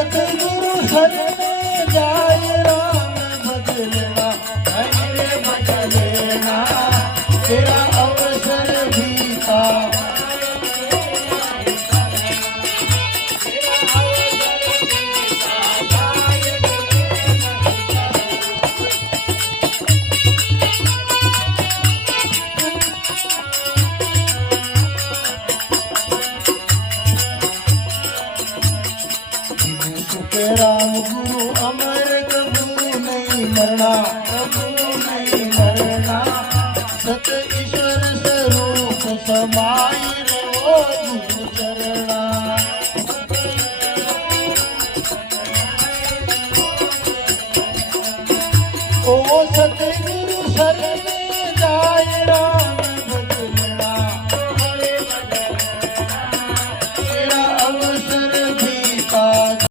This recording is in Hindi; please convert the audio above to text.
सतगुरु शरण जाय राम बदलना हरे बदलना तेरा अवसर भी था राम गुरु अमर कबू नहीं मरना कबू नहीं मरना सत ईश्वर स्वरूप समाई रो गुरु चरणा ओ सतगुरु शरण